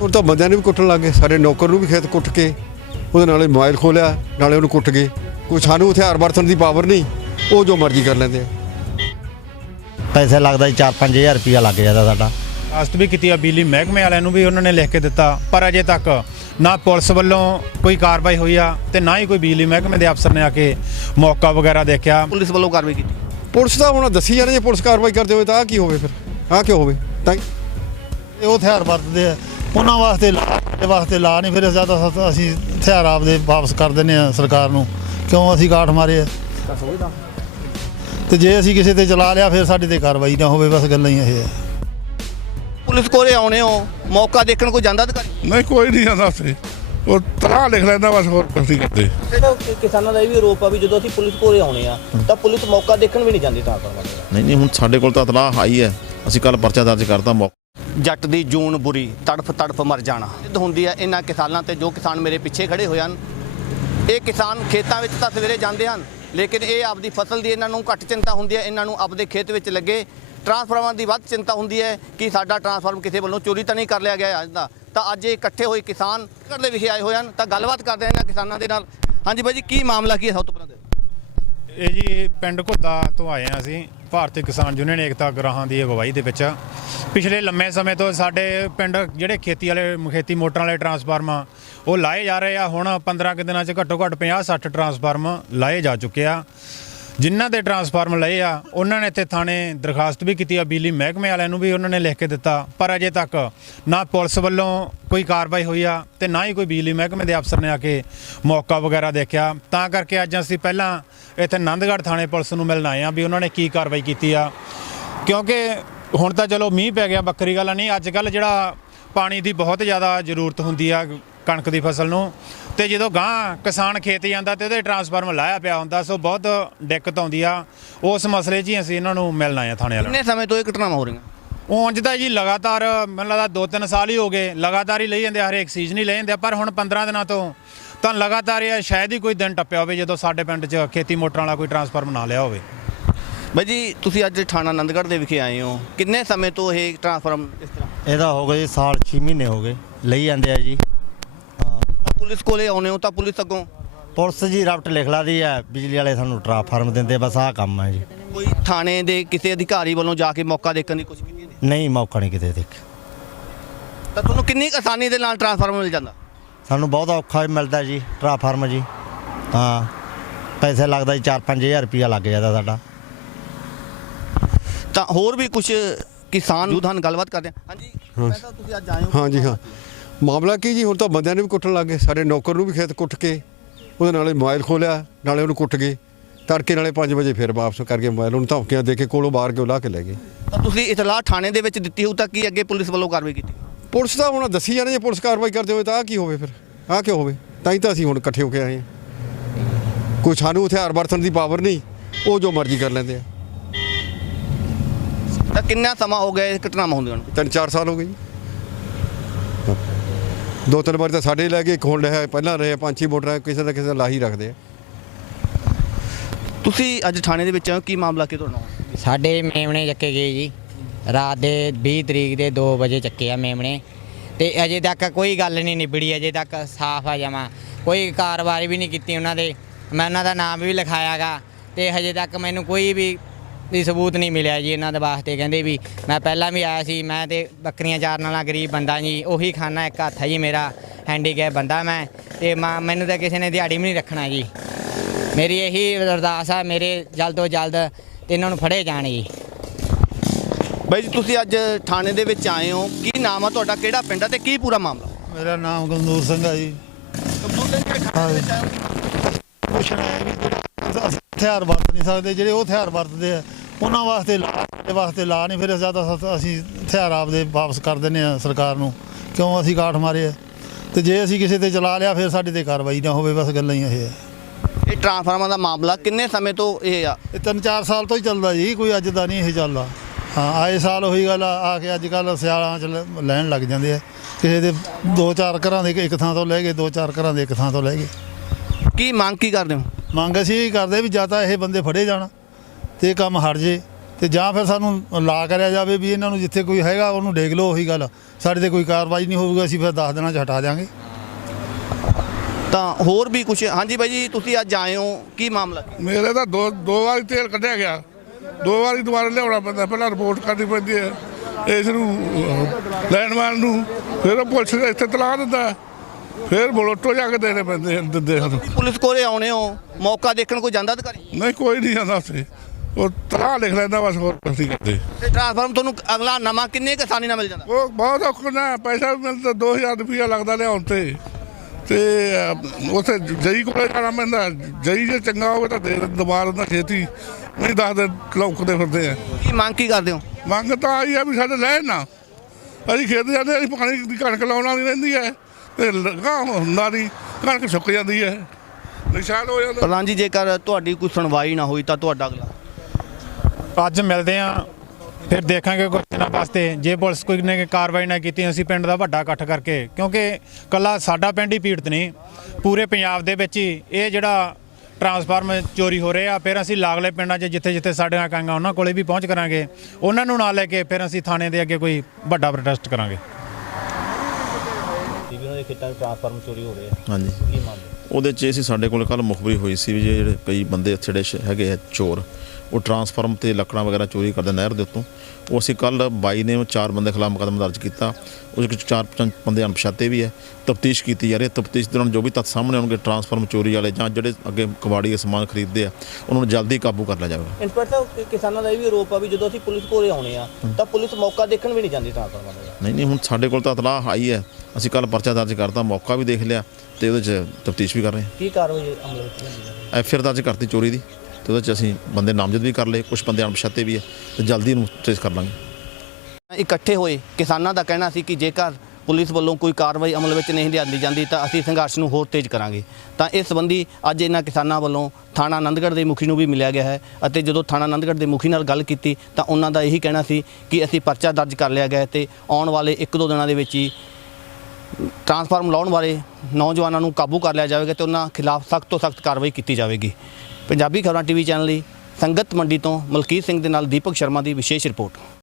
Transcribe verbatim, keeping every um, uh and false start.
ਹੁਣ ਤਾਂ ਬੰਦਿਆਂ ਨੇ ਵੀ ਕੁੱਟਣ ਲੱਗ ਗਏ, ਸਾਡੇ ਨੌਕਰ ਨੂੰ ਵੀ ਖੇਤ ਕੁੱਟ ਕੇ ਉਹਦੇ ਨਾਲੇ ਮੋਬਾਈਲ ਖੋਲਿਆ, ਨਾਲੇ ਉਹਨੂੰ ਕੁੱਟ ਗਏ। ਕੋਈ ਸਾਨੂੰ ਹਥਿਆਰ ਵਰਤਣ ਦੀ ਪਾਵਰ ਨਹੀਂ, ਉਹ ਜੋ ਮਰਜ਼ੀ ਕਰ ਲੈਂਦੇ ਆ। ਪੈਸੇ ਲੱਗਦਾ ਜੀ ਚਾਰ ਪੰਜ ਹਜ਼ਾਰ ਰੁਪਇਆ ਲੱਗ ਜਾਂਦਾ ਸਾਡਾ। ਕਾਸਟ ਵੀ ਕੀਤੀ ਆ ਬਿਜਲੀ ਮਹਿਕਮੇ ਵਾਲਿਆਂ ਨੂੰ ਵੀ ਉਹਨਾਂ ਨੇ ਲਿਖ ਕੇ ਦਿੱਤਾ, ਪਰ ਅਜੇ ਤੱਕ ਨਾ ਪੁਲਿਸ ਵੱਲੋਂ ਕੋਈ ਕਾਰਵਾਈ ਹੋਈ ਆ ਤੇ ਨਾ ਹੀ ਕੋਈ ਬਿਜਲੀ ਮਹਿਕਮੇ ਦੇ ਅਫਸਰ ਨੇ ਆ ਕੇ ਮੌਕਾ ਵਗੈਰਾ ਦੇਖਿਆ। ਪੁਲਿਸ ਵੱਲੋਂ ਕਾਰਵਾਈ ਕੀਤੀ? ਪੁਲਿਸ ਤਾਂ ਹੁਣ ਦੱਸੀ ਜਾਂਦੇ, ਜੇ ਪੁਲਿਸ ਕਾਰਵਾਈ ਕਰਦੇ ਹੋਵੇ ਤਾਂ ਆਹ ਕੀ ਹੋਵੇ, ਫਿਰ ਆਹ ਕਿਉਂ ਹੋਵੇ? ਤਾਂ ਉਹ ਹਥਿਆਰ ਵਰਤਦੇ ਆ, ਉਹਨਾਂ ਵਾਸਤੇ ਲਾ ਵਾਸਤੇ ਲਾ ਨਹੀਂ, ਫਿਰ ਜ਼ਿਆਦਾ ਅਸੀਂ ਹਥਿਆਰ ਆਪਦੇ ਵਾਪਸ ਕਰ ਦਿੰਦੇ ਆ ਸਰਕਾਰ ਨੂੰ। ਕਿਉਂ ਅਸੀਂ ਕਾਠ ਮਾਰੇ ਆ, ਤੇ ਜੇ ਅਸੀਂ ਕਿਸੇ ਤੇ ਚਲਾ ਲਿਆ ਫਿਰ ਸਾਡੇ ਤੇ ਕਾਰਵਾਈ ਨਾ ਹੋਵੇ, ਬਸ ਗੱਲਾਂ ਹੀ ਇਹ ਹੈ। ਪੁਲਿਸ ਕੋਲੇ ਆਉਣੇ ਹੋ, ਮੌਕਾ ਦੇਖਣ ਕੋਈ ਜਾਂਦਾ ਅਧਿਕਾਰੀ? ਨਹੀਂ, ਕੋਈ ਨਹੀਂ ਜਾਂਦਾ ਉੱਥੇ, ਉਹ ਤਲਾਹ ਲਿਖ ਲੈਂਦਾ ਬਸ, ਹੋਰ ਕੁਛ ਨਹੀਂ ਕਰਦੇ। ਕਿਸਾਨਾਂ ਦਾ ਇਹ ਵੀ ਆਰੋਪ ਆ ਵੀ ਜਦੋਂ ਅਸੀਂ ਪੁਲਿਸ ਕੋਲੇ ਆਉਣੇ ਆ ਤਾਂ ਪੁਲਿਸ ਮੌਕਾ ਦੇਖਣ ਵੀ ਨਹੀਂ ਜਾਂਦੀ। ਤਾਂ ਨਹੀਂ ਨਹੀਂ ਹੁਣ ਸਾਡੇ ਕੋਲ ਤਾਂ ਤਲਾਹ ਆਈ ਹੈ, ਅਸੀਂ ਕੱਲ ਪਰਚਾ ਦਰਜ ਕਰਤਾ। ਜੱਟ ਦੀ ਜੂਨ ਬੁਰੀ, ਤੜਫ ਤੜਫ ਮਰ ਜਾਣਾ ਜਿੱਦ ਹੁੰਦੀ ਹੈ ਇਹਨਾਂ ਕਿਸਾਨਾਂ ਤੇ। ਜੋ ਕਿਸਾਨ ਮੇਰੇ ਪਿੱਛੇ ਖੜੇ ਹੋਏ ਹਨ, ਇਹ ਕਿਸਾਨ ਖੇਤਾਂ ਵਿੱਚ ਤਾਂ ਸਵੇਰੇ ਜਾਂਦੇ ਹਨ, ਲੇਕਿਨ ਇਹ ਆਪਦੀ ਫਸਲ ਦੀ ਇਹਨਾਂ ਨੂੰ ਘੱਟ ਚਿੰਤਾ ਹੁੰਦੀ ਹੈ। ਇਹਨਾਂ ਨੂੰ ਆਪਦੇ ਖੇਤ ਵਿੱਚ ਲੱਗੇ ਟਰਾਂਸਫਾਰਮਰਾਂ ਦੀ ਵੱਧ ਚਿੰਤਾ ਹੁੰਦੀ ਹੈ ਕਿ ਸਾਡਾ ਟਰਾਂਸਫਾਰਮ ਕਿਸੇ ਵੱਲੋਂ ਚੋਰੀ ਤਾਂ ਨਹੀਂ ਕਰ ਲਿਆ ਗਿਆ ਅੱਜ ਦਾ। ਤਾਂ ਅੱਜ ਇਹ ਇਕੱਠੇ ਹੋਏ ਕਿਸਾਨ ਘਰ ਦੇ ਵਿਖੇ ਆਏ ਹੋਏ ਹਨ, ਤਾਂ ਗੱਲਬਾਤ ਕਰਦੇ ਇਹਨਾਂ ਕਿਸਾਨਾਂ ਦੇ ਨਾਲ। ਹਾਂਜੀ ਬਾਈ ਜੀ, ਕੀ ਮਾਮਲਾ ਕੀ ਹੈ ਸਭ ਤੋਂ ਪਹਿਲਾਂ? ਇਹ ਜੀ ਪਿੰਡ ਘੁੱਦਾ ਤੋਂ ਆਏ ਹਾਂ ਅਸੀਂ, ਭਾਰਤੀ ਕਿਸਾਨ ਯੂਨੀਅਨ ਏਕਤਾ ਗਰਾਹਾਂ ਦੀ ਅਗਵਾਈ ਦੇ ਵਿੱਚ। ਪਿਛਲੇ ਲੰਮੇ ਸਮੇਂ ਤੋਂ ਸਾਡੇ ਪਿੰਡ ਜਿਹੜੇ ਖੇਤੀ ਵਾਲੇ ਖੇਤੀ ਮੋਟਰਾਂ ਵਾਲੇ ਟਰਾਂਸਫਾਰਮ ਉਹ ਲਾਏ ਜਾ ਰਹੇ ਆ। ਹੁਣ ਪੰਦਰਾਂ ਕੁ ਦਿਨਾਂ 'ਚ ਘੱਟੋ ਘੱਟ ਪੰਜਾਹ ਸੱਠ ਟਰਾਂਸਫਾਰਮ ਲਾਏ ਜਾ ਚੁੱਕੇ ਆ। ਜਿਨ੍ਹਾਂ ਦੇ ਟਰਾਂਸਫਾਰਮ ਲਏ ਆ ਉਹਨਾਂ ਨੇ ਇੱਥੇ ਥਾਣੇ ਦਰਖਾਸਤ ਵੀ ਕੀਤੀ ਆ, ਬਿਜਲੀ ਮਹਿਕਮੇ ਵਾਲਿਆਂ ਨੂੰ ਵੀ ਉਹਨਾਂ ਨੇ ਲਿਖ ਕੇ ਦਿੱਤਾ, ਪਰ ਅਜੇ ਤੱਕ ਨਾ ਪੁਲਿਸ ਵੱਲੋਂ ਕੋਈ ਕਾਰਵਾਈ ਹੋਈ ਆ ਤੇ ਨਾ ਹੀ ਕੋਈ ਬਿਜਲੀ ਮਹਿਕਮੇ ਦੇ ਅਫਸਰ ਨੇ ਆ ਕੇ ਮੌਕਾ ਵਗੈਰਾ ਦੇਖਿਆ। ਤਾਂ ਕਰਕੇ ਅੱਜ ਅਸੀਂ ਪਹਿਲਾਂ ਇੱਥੇ ਆਨੰਦਗੜ੍ਹ ਥਾਣੇ ਪੁਲਿਸ ਨੂੰ ਮਿਲਣ ਆਏ ਆ ਵੀ ਉਹਨਾਂ ਨੇ ਕੀ ਕਾਰਵਾਈ ਕੀਤੀ ਆ। ਕਿਉਂਕਿ ਹੁਣ ਤਾਂ ਚਲੋ ਮੀਂਹ ਪੈ ਗਿਆ, ਵੱਖਰੀ ਗੱਲ ਨਹੀਂ। ਅੱਜ ਕੱਲ੍ਹ ਜਿਹੜਾ ਪਾਣੀ ਦੀ ਬਹੁਤ ਜ਼ਿਆਦਾ ਜ਼ਰੂਰਤ ਹੁੰਦੀ ਆ ਕਣਕ ਦੀ ਫਸਲ ਨੂੰ, ਤੇ ਜਦੋਂ ਗਾਂ ਕਿਸਾਨ ਖੇਤ ਜਾਂਦਾ ਤੇ ਉਹਦੇ ਟਰਾਂਸਫਾਰਮ ਲਾਇਆ ਪਿਆ ਹੁੰਦਾ, ਸੋ ਬਹੁਤ ਦਿੱਕਤ ਆਉਂਦੀ ਆ। ਉਸ ਮਸਲੇ 'ਚ ਹੀ ਅਸੀਂ ਇਹਨਾਂ ਨੂੰ ਮਿਲਣ ਆਏ ਆ ਥਾਣੇ ਵਾਲਿਆਂ ਨੂੰ। ਕਿੰਨੇ ਸਮੇਂ ਤੋਂ ਇਹ ਘਟਨਾਵਾਂ ਹੋ ਰਹੀਆਂ? ਉਂਝ ਤਾਂ ਜੀ ਲਗਾਤਾਰ ਮੈਨੂੰ ਲੱਗਦਾ ਦੋ ਤਿੰਨ ਸਾਲ ਹੀ ਹੋ ਗਏ, ਲਗਾਤਾਰ ਹੀ ਲਈ ਜਾਂਦੇ, ਹਰੇਕ ਸੀਜ਼ਨ ਹੀ ਲਈ ਜਾਂਦੇ। ਪਰ ਹੁਣ ਪੰਦਰਾਂ ਦਿਨਾਂ ਤੋਂ ਤਾਂ ਲਗਾਤਾਰ ਇਹ ਸ਼ਾਇਦ ਹੀ ਕੋਈ ਦਿਨ ਟੱਪਿਆ ਹੋਵੇ ਜਦੋਂ ਸਾਡੇ ਪਿੰਡ 'ਚ ਖੇਤੀ ਮੋਟਰਾਂ ਵਾਲਾ ਕੋਈ ਟਰਾਂਸਫਾਰਮ ਨਾ ਲਿਆ ਹੋਵੇ। ਬਾਈ ਜੀ, ਤੁਸੀਂ ਅੱਜ ਥਾਣਾ ਆਨੰਦਗੜ੍ਹ ਦੇ ਵਿਖੇ ਆਏ ਹੋ, ਕਿੰਨੇ ਸਮੇਂ ਤੋਂ ਇਹ ਟਰਾਂਸਫਾਰਮ ਇਸ ਤਰ੍ਹਾਂ? ਇਹਦਾ ਹੋ ਗਿਆ ਜੀ ਸਾਲ ਛੇ ਮਹੀਨੇ ਹੋ ਗਏ ਲਈ ਜਾਂਦੇ ਆ ਜੀ। ਹਾਂ, ਪੁਲਿਸ ਕੋਲੇ ਆਉਣੇ ਹੋ ਤਾਂ ਪੁਲਿਸ ਅੱਗੋਂ ਪੁਲਿਸ ਜੀ ਰਫਟ ਲਿਖ ਲਾਦੀ ਹੈ, ਬਿਜਲੀ ਵਾਲੇ ਸਾਨੂੰ ਟਰਾਂਸਫਾਰਮ ਦਿੰਦੇ, ਬਸ ਆਹ ਕੰਮ ਹੈ ਜੀ। ਕੋਈ ਥਾਣੇ ਦੇ ਕਿਸੇ ਅਧਿਕਾਰੀ ਵੱਲੋਂ ਜਾ ਕੇ ਮੌਕਾ ਦੇਖਣ ਦੀ ਕੋਸ਼ਿਸ਼ ਕੀਤੀ? ਨਹੀਂ, ਮੌਕਾ ਨਹੀਂ ਕਿਤੇ ਦੇਖ। ਤਾਂ ਤੁਹਾਨੂੰ ਕਿੰਨੀ ਆਸਾਨੀ ਦੇ ਨਾਲ ਟਰਾਂਸਫਾਰਮ ਮਿਲ ਜਾਂਦਾ? ਸਾਨੂੰ ਬਹੁਤ ਔਖਾ ਮਿਲਦਾ ਜੀ ਟਰਾਂਸਫਾਰਮ ਜੀ। ਹਾਂ, ਪੈਸੇ ਲੱਗਦਾ ਜੀ ਚਾਰ ਪੰਜ ਹਜ਼ਾਰ ਰੁਪਇਆ ਲੱਗ ਜਾਂਦਾ ਸਾਡਾ। ਤਾਂ ਹੋਰ ਵੀ ਕੁਝ ਕਿਸਾਨ ਯੂਥ ਹਨ, ਗੱਲਬਾਤ ਕਰਦੇ ਹਾਂ। ਹਾਂਜੀ, ਪਹਿਲਾਂ ਤੁਸੀਂ ਅੱਜ ਆਏ ਹੋ? ਹਾਂ ਜੀ ਹਾਂ। ਮਾਮਲਾ ਕੀ ਜੀ, ਹੁਣ ਤਾਂ ਬੰਦਿਆਂ ਨੇ ਵੀ ਕੁੱਟਣ ਲੱਗ ਗਏ, ਸਾਡੇ ਨੌਕਰ ਨੂੰ ਵੀ ਖੇਤ ਕੁੱਟ ਕੇ ਉਹਦੇ ਨਾਲੇ ਮੋਬਾਈਲ ਖੋਲਿਆ, ਨਾਲੇ ਉਹਨੂੰ ਕੁੱਟ ਗਏ। ਤੜਕੇ ਨਾਲੇ ਪੰਜ ਵਜੇ ਫਿਰ ਵਾਪਸ ਕਰਕੇ ਮੋਬਾਈਲ ਉਹਨੂੰ ਧਮਕੀਆਂ ਦੇ ਕੇ ਕੋਲੋਂ ਬਾਹਰ ਕੇ ਲਾ ਕੇ ਲੈ ਗਏ। ਤਾਂ ਤੁਸੀਂ ਇਤਲਾਹ ਥਾਣੇ ਦੇ ਵਿੱਚ ਦਿੱਤੀ ਹੋਊ ਤਾਂ ਕੀ ਅੱਗੇ ਪੁਲਿਸ ਵੱਲੋਂ ਕਾਰਵਾਈ ਕੀਤੀ? ਪੁਲਿਸ ਤਾਂ ਹੁਣ ਦੱਸੀ ਜਾਂਦੇ, ਜੇ ਪੁਲਿਸ ਕਾਰਵਾਈ ਕਰਦੇ ਹੋਵੇ ਤਾਂ ਆਹ ਕੀ ਹੋਵੇ, ਫਿਰ ਆਹ ਕਿਉਂ ਹੋਵੇ? ਤਾਂ ਹੀ ਤਾਂ ਅਸੀਂ ਹੁਣ ਇਕੱਠੇ ਹੋ ਕੇ ਆਏ ਹਾਂ। ਕੋਈ ਸਾਨੂੰ ਹਥਿਆਰ ਵਰਤਣ ਦੀ ਪਾਵਰ ਨਹੀਂ, ਉਹ ਜੋ ਮਰਜ਼ੀ ਕਰ ਲੈਂਦੇ ਆ। ਤਾਂ ਕਿੰਨਾ ਸਮਾਂ ਹੋ ਗਿਆ ਇਹ ਘਟਨਾਵਾਂ ਹੁੰਦੀਆਂ ਨੂੰ? ਤਿੰਨ ਚਾਰ ਸਾਲ ਹੋ ਗਏ ਜੀ। ਦੋ ਤਿੰਨ ਵਾਰੀ ਤਾਂ ਸਾਡੇ ਲੈ ਕੇ, ਇੱਕ ਹੁਣ ਰਿਹਾ, ਪਹਿਲਾਂ ਰਹੇ ਪੰਜ ਛੇ ਮੋਟਰਾਂ ਕਿਸੇ ਨਾ ਕਿਸੇ ਦਾ ਲਾਹੀ ਰੱਖਦੇ ਆ। ਤੁਸੀਂ ਅੱਜ ਥਾਣੇ ਦੇ ਵਿੱਚ ਆਏ ਹੋ, ਕੀ ਮਾਮਲਾ ਕੀ ਤੁਹਾਡਾ? ਸਾਡੇ ਮੇਮਣੇ ਚੱਕੇ ਗਏ ਜੀ, ਰਾਤ ਦੇ ਵੀਹ ਤਰੀਕ ਦੇ ਦੋ ਵਜੇ ਚੱਕੇ ਆ ਮੇਮਣੇ, ਤੇ ਅਜੇ ਤੱਕ ਕੋਈ ਗੱਲ ਨਹੀਂ ਨਿਬੜੀ। ਅਜੇ ਤੱਕ ਸਾਫ਼ ਆ ਜਾਵਾਂ, ਕੋਈ ਕਾਰਵਾਈ ਵੀ ਨਹੀਂ ਕੀਤੀ ਉਹਨਾਂ ਦੇ। ਮੈਂ ਉਹਨਾਂ ਦਾ ਨਾਮ ਵੀ ਲਿਖਾਇਆ ਗਾ ਤੇ ਹਜੇ ਤੱਕ ਮੈਨੂੰ ਕੋਈ ਵੀ ਵੀ ਸਬੂਤ ਨਹੀਂ ਮਿਲਿਆ ਜੀ ਇਹਨਾਂ ਦੇ ਵਾਸਤੇ। ਕਹਿੰਦੇ ਵੀ ਮੈਂ ਪਹਿਲਾਂ ਵੀ ਆਇਆ ਸੀ, ਮੈਂ ਤੇ ਬੱਕਰੀਆਂ ਚਾਰਨ ਵਾਲਾ ਗਰੀਬ ਬੰਦਾ ਜੀ, ਉਹੀ ਖਾਣਾ ਇੱਕ ਹੱਥ ਹੈ ਜੀ ਮੇਰਾ, ਹੈਂਡੀਕੈਪ ਬੰਦਾ ਮੈਂ, ਤੇ ਮੈਨੂੰ ਤਾਂ ਕਿਸੇ ਨੇ ਦਿਹਾੜੀ ਵੀ ਨਹੀਂ ਰੱਖਣਾ ਜੀ। ਮੇਰੀ ਇਹੀ ਅਰਦਾਸ ਆ, ਮੇਰੇ ਜਲਦ ਤੋਂ ਜਲਦ ਤੇ ਇਹਨਾਂ ਨੂੰ ਫੜੇ ਜਾਣ ਜੀ। ਬਾਈ ਜੀ, ਤੁਸੀਂ ਅੱਜ ਥਾਣੇ ਦੇ ਵਿੱਚ ਆਏ ਹੋ, ਕੀ ਨਾਮ ਆ ਤੁਹਾਡਾ, ਕਿਹੜਾ ਪਿੰਡ ਆ ਤੇ ਕੀ ਪੂਰਾ ਮਾਮਲਾ? ਮੇਰਾ ਨਾਮ ਗਮਨੂਰ ਸਿੰਘ ਆ ਜੀ। ਹਥਿਆਰ ਵਰਤ ਨਹੀਂ ਸਕਦੇ, ਜਿਹੜੇ ਉਹ ਹਥਿਆਰ ਵਰਤਦੇ ਆ ਉਹਨਾਂ ਵਾਸਤੇ ਲਾ ਵਾਸਤੇ ਲਾ ਨਹੀਂ, ਫਿਰ ਜ਼ਿਆਦਾ ਅਸੀਂ ਹਥਿਆਰ ਆਪਦੇ ਵਾਪਸ ਕਰ ਦਿੰਦੇ ਆ ਸਰਕਾਰ ਨੂੰ। ਕਿਉਂ ਅਸੀਂ ਕਾਠ ਮਾਰੇ ਆ, ਤੇ ਜੇ ਅਸੀਂ ਕਿਸੇ ਤੇ ਚਲਾ ਲਿਆ ਫਿਰ ਸਾਡੇ ਤੇ ਕਾਰਵਾਈ ਨਾ ਹੋਵੇ, ਬਸ ਗੱਲਾਂ ਹੀ ਇਹ ਹੈ। ਇਹ ਟਰਾਂਸਫਾਰਮਰ ਦਾ ਮਾਮਲਾ ਕਿੰਨੇ ਸਮੇਂ ਤੋਂ ਇਹ ਆ? ਇਹ ਤਿੰਨ ਚਾਰ ਸਾਲ ਤੋਂ ਹੀ ਚੱਲਦਾ ਜੀ, ਕੋਈ ਅੱਜ ਦਾ ਨਹੀਂ ਇਹ ਚੱਲਦਾ। ਹਾਂ, ਆਏ ਸਾਲ ਉਹੀ ਗੱਲ ਆ ਕੇ ਅੱਜ ਕੱਲ੍ਹ ਸਿਆਲਾਂ 'ਚ ਲੈਣ ਲੱਗ ਜਾਂਦੇ ਆ, ਕਿਸੇ ਦੇ ਦੋ ਚਾਰ ਘਰਾਂ ਦੇ ਇੱਕ ਥਾਂ ਤੋਂ ਲੈ ਗਏ, ਦੋ ਚਾਰ ਘਰਾਂ ਦੇ ਇੱਕ ਥਾਂ ਤੋਂ ਲੈ ਗਏ। ਕੀ ਮੰਗ ਕੀ ਕਰਦੇ ਹੋ? ਮੰਗ ਅਸੀਂ ਇਹ ਕਰਦੇ ਵੀ ਜਾਂ ਤਾਂ ਇਹ ਬੰਦੇ ਫੜੇ ਜਾਣ ਤੇ ਕੰਮ ਹਟ ਜੇ, ਤੇ ਜਾਂ ਫਿਰ ਸਾਨੂੰ ਲਾ ਕਰਿਆ ਜਾਵੇ ਵੀ ਇਹਨਾਂ ਨੂੰ ਜਿੱਥੇ ਕੋਈ ਹੈਗਾ ਉਹਨੂੰ ਡੇਗ ਲਓ। ਉਹੀ ਗੱਲ ਸਾਡੇ ਤੇ ਕੋਈ ਕਾਰਵਾਈ ਨਹੀਂ ਹੋਊਗੀ, ਅਸੀਂ ਫਿਰ ਦਸ ਦਿਨਾਂ 'ਚ ਹਟਾ ਦਿਆਂਗੇ। ਤਾਂ ਹੋਰ ਵੀ ਕੁਝ ਹਾਂਜੀ ਬਾਈ ਜੀ, ਤੁਸੀਂ ਅੱਜ ਆਏ ਹੋ, ਕੀ ਮਾਮਲਾ? ਮੇਰੇ ਤਾਂ ਦੋ ਦੋ ਵਾਰੀ ਤੇਲ ਕੱਢਿਆ ਗਿਆ, ਦੋ ਵਾਰੀ ਦੁਬਾਰਾ ਲਿਆਉਣਾ ਪੈਂਦਾ, ਪਹਿਲਾਂ ਰਿਪੋਰਟ ਕਰਨੀ ਪੈਂਦੀ ਹੈ ਇਸ ਨੂੰ ਲੈਂਡਮੈਨ ਨੂੰ, ਫਿਰ ਉਹ ਪੁਲਿਸ ਇੱਥੇ ਤਲਾ ਦਿੰਦਾ, ਫਿਰ ਬਲੋਟੋ ਜਾ ਕੇ ਦੇਣੇ ਪੈਂਦੇ ਦਿੰਦੇ ਹਨ। ਪੁਲਿਸ ਕੋਲੇ ਆਉਣੇ ਹੋ, ਮੌਕਾ ਦੇਖਣ ਕੋਈ ਜਾਂਦਾ ਅਧਿਕਾਰੀ? ਨਹੀਂ ਕੋਈ ਨਹੀਂ ਜਾਂਦਾ ਉੱਥੇ, ਉਹ ਤਲਾ ਲਿਖ ਲੈਂਦਾ ਬਸ, ਹੋਰ ਕੁਛ ਨਹੀਂ ਕਰਦੇ। ਤੇ ਟ੍ਰਾਂਸਫਾਰਮ ਤੁਹਾਨੂੰ ਅਗਲਾ ਨਵਾਂ ਕਿੰਨੇ ਕੁ ਆਸਾਨੀ ਨਾਲ ਮਿਲ ਜਾਂਦਾ? ਉਹ ਬਹੁਤ ਔਖਾ ਨਾ, ਪੈਸਾ ਵੀ ਮਿਲਦਾ ਦੋ ਹਜ਼ਾਰ ਰੁਪਇਆ ਲੱਗਦਾ ਲਿਆਉਣ ਤੇ ਤੇ ਉੱਥੇ ਜਈ ਕੋਲੇ ਜਾਣਾ ਪੈਂਦਾ। ਜਈ ਜੇ ਚੰਗਾ ਹੋਵੇ ਤਾਂ ਦੇ ਦੁਬਾਰਾ ਦਿੰਦਾ ਛੇਤੀ, ਨਹੀਂ ਦੱਸ ਦੇ ਲੌਕਦੇ ਫਿਰਦੇ ਆ। ਕੀ ਮੰਗ ਕੀ ਕਰਦੇ ਹੋ? ਮੰਗ ਤਾਂ ਆਈ ਆ ਵੀ ਸਾਡੇ ਲੈਣ ਨਾ, ਅਸੀਂ ਖੇਤ ਜਾਂਦੇ, ਅਸੀਂ ਪਾਣੀ ਦੀ ਕਣਕ ਲਾਉਣ ਵਾਲੀ ਰਹਿੰਦੀ ਹੈ ਤੇ ਲਗਾ ਹੁੰਦਾ ਨਹੀਂ, ਕਣਕ ਸੁੱਕ ਜਾਂਦੀ ਹੈ, ਨਿਸ਼ਾਨ ਹੋ ਜਾਂਦਾ। ਪ੍ਰਧਾਨ ਜੀ, ਜੇਕਰ ਤੁਹਾਡੀ ਕੋਈ ਸੁਣਵਾਈ ਨਾ ਹੋਈ ਤਾਂ ਤੁਹਾਡਾ ਅਗਲਾ? ਅੱਜ ਮਿਲਦੇ ਆ, ਫਿਰ ਦੇਖਾਂਗੇ ਕੁਝ ਦਿਨਾਂ ਵਾਸਤੇ। ਜੇ ਪੁਲਿਸ ਕੋਈ ਨੇ ਕਾਰਵਾਈ ਨਾ ਕੀਤੀ, ਅਸੀਂ ਪਿੰਡ ਦਾ ਵੱਡਾ ਇਕੱਠ ਕਰਕੇ, ਕਿਉਂਕਿ ਕੱਲਾ ਸਾਡਾ ਪਿੰਡ ਹੀ ਪੀੜਤ ਨਹੀਂ, ਪੂਰੇ ਪੰਜਾਬ ਦੇ ਵਿੱਚ ਹੀ ਇਹ ਜਿਹੜਾ ਟਰਾਂਸਫਾਰਮ ਚੋਰੀ ਹੋ ਰਹੇ ਆ, ਫਿਰ ਅਸੀਂ ਲਾਗਲੇ ਪਿੰਡਾਂ 'ਚ ਜਿੱਥੇ ਜਿੱਥੇ ਸਾਡੇ ਨਾਲ ਕਾਂਗਾ ਉਹਨਾਂ ਕੋਲੇ ਵੀ ਪਹੁੰਚ ਕਰਾਂਗੇ, ਉਹਨਾਂ ਨੂੰ ਨਾਲ ਲੈ ਕੇ ਫਿਰ ਅਸੀਂ ਥਾਣੇ ਦੇ ਅੱਗੇ ਕੋਈ ਵੱਡਾ ਪ੍ਰੋਟੈਸਟ ਕਰਾਂਗੇ। ਦੇ ਖੇਤਾਂ 'ਚ ਟ੍ਰਾਂਸਫਾਰਮ ਚੋਰੀ ਹੋ ਰਹੇ ਆ, ਹਾਂਜੀ, ਕੀ ਮਾਮਲਾ? ਉਹਦੇ 'ਚ ਅਸੀਂ ਸਾਡੇ ਕੋਲ ਕੱਲ੍ਹ ਮੁਖਬਰੀ ਹੋਈ ਸੀ ਵੀ ਜਿਹੜੇ ਕਈ ਬੰਦੇ ਇੱਥੇ ਜਿਹੜੇ ਸ਼- ਹੈਗੇ ਆ ਚੋਰ, ਉਹ ਟਰਾਂਸਫਾਰਮ ਤੇ ਲੱਕੜਾਂ ਵਗੈਰਾ ਚੋਰੀ ਕਰਦੇ ਨਹਿਰ ਦੇ ਉੱਤੋਂ। ਉਹ ਅਸੀਂ ਕੱਲ੍ਹ ਬਾਈ ਨੇ ਚਾਰ ਬੰਦੇ ਖਿਲਾਫ ਮੁਕੱਦਮਾ ਦਰਜ ਕੀਤਾ, ਉਸ ਵਿੱਚ ਚਾਰ ਪੰਜ ਬੰਦੇ ਅਣਪਛਾਤੇ ਵੀ ਹੈ। ਤਫਤੀਸ਼ ਕੀਤੀ ਜਾ ਰਹੀ ਹੈ, ਤਫਤੀਸ਼ ਦੌਰਾਨ ਜੋ ਵੀ ਤੱਥ ਸਾਹਮਣੇ ਆਉਣਗੇ, ਟਰਾਂਸਫਾਰਮ ਚੋਰੀ ਵਾਲੇ ਜਾਂ ਜਿਹੜੇ ਅੱਗੇ ਕਬਾੜੀ ਸਮਾਨ ਖਰੀਦਦੇ ਆ, ਉਹਨਾਂ ਨੂੰ ਜਲਦੀ ਕਾਬੂ ਕਰ ਲਿਆ ਜਾਵੇਗਾ। ਇੰਸਪੈਕਟਰ ਸਾਹਿਬ, ਕਿਸਾਨਾਂ ਦਾ ਇਹ ਵੀ ਆਰੋਪ ਆ ਵੀ ਜਦੋਂ ਅਸੀਂ ਪੁਲਿਸ ਕੋਲੇ ਆਉਣੇ ਆ ਤਾਂ ਪੁਲਿਸ ਮੌਕਾ ਦੇਖਣ ਵੀ ਨਹੀਂ ਜਾਂਦੀ ਟ੍ਰਾਂਸਫਾਰਮਰ ਦਾ। ਨਹੀਂ ਨਹੀਂ, ਹੁਣ ਸਾਡੇ ਕੋਲ ਤਾਂ ਇਤਲਾਹ ਆਈ ਹੈ, ਅਸੀਂ ਕੱਲ੍ਹ ਪਰਚਾ ਦਰਜ ਕਰਤਾ, ਮੌਕਾ ਵੀ ਦੇਖ ਲਿਆ ਤੇ ਉਹਦੇ 'ਚ ਤਫਤੀਸ਼ ਵੀ ਕਰ ਰਹੇ ਹਾਂ। ਕੀ ਕਾਰਵਾਈ ਅਮਲ ਵਿੱਚ ਲਿਆਂਦੀ ਜਾਵੇ? ਐਫ ਆਈ ਆਰ ਦਰਜ ਕਰਤੀ ਚੋਰੀ ਦੀ, ਤੇ ਉਹਦੇ 'ਚ ਅਸੀਂ ਬੰਦੇ ਨਾਮਜ਼ਦ ਵੀ ਕਰ ਲਏ, ਕੁਝ ਬੰਦੇ ਅਣਪਛਾਤੇ ਵੀ ਹੈ, ਤੇ ਜਲਦੀ ਇਹਨੂੰ ਟ੍ਰੇਸ ਕਰ ਲਾਂਗੇ। ਇਕੱਠੇ ਹੋਏ ਕਿਸਾਨਾਂ ਦਾ ਕਹਿਣਾ ਸੀ ਕਿ ਜੇਕਰ ਪੁਲਿਸ ਵੱਲੋਂ ਕੋਈ ਕਾਰਵਾਈ ਅਮਲ ਵਿੱਚ ਨਹੀਂ ਲਿਆਂਦੀ ਜਾਂਦੀ ਤਾਂ ਅਸੀਂ ਸੰਘਰਸ਼ ਨੂੰ ਹੋਰ ਤੇਜ਼ ਕਰਾਂਗੇ। ਤਾਂ ਇਸ ਸੰਬੰਧੀ ਅੱਜ ਇਹਨਾਂ ਕਿਸਾਨਾਂ ਵੱਲੋਂ ਥਾਣਾ ਆਨੰਦਗੜ੍ਹ ਦੇ ਮੁਖੀ ਨੂੰ ਵੀ ਮਿਲਿਆ ਗਿਆ ਹੈ, ਅਤੇ ਜਦੋਂ ਥਾਣਾ ਆਨੰਦਗੜ੍ਹ ਦੇ ਮੁਖੀ ਨਾਲ ਗੱਲ ਕੀਤੀ ਤਾਂ ਉਹਨਾਂ ਦਾ ਇਹੀ ਕਹਿਣਾ ਸੀ ਕਿ ਅਸੀਂ ਪਰਚਾ ਦਰਜ ਕਰ ਲਿਆ ਗਿਆ ਤੇ ਆਉਣ ਵਾਲੇ ਇੱਕ ਦੋ ਦਿਨਾਂ ਦੇ ਵਿੱਚ ਹੀ ਟਰਾਂਸਫਾਰਮ ਲਾਉਣ ਵਾਲੇ ਨੌਜਵਾਨਾਂ ਨੂੰ ਕਾਬੂ ਕਰ ਲਿਆ ਜਾਵੇਗਾ ਤੇ ਉਹਨਾਂ ਖਿਲਾਫ ਸਖਤ ਤੋਂ ਸਖਤ ਕਾਰਵਾਈ ਕੀਤੀ ਜਾਵੇਗੀ। ਪੰਜਾਬੀ ਖਬਰਾਂ ਟੀਵੀ ਚੈਨਲ ਲਈ ਸੰਗਤ ਮੰਡੀ ਤੋਂ ਮਲਕੀਤ ਸਿੰਘ ਦੇ ਨਾਲ ਦੀਪਕ ਸ਼ਰਮਾ ਦੀ ਵਿਸ਼ੇਸ਼ ਰਿਪੋਰਟ।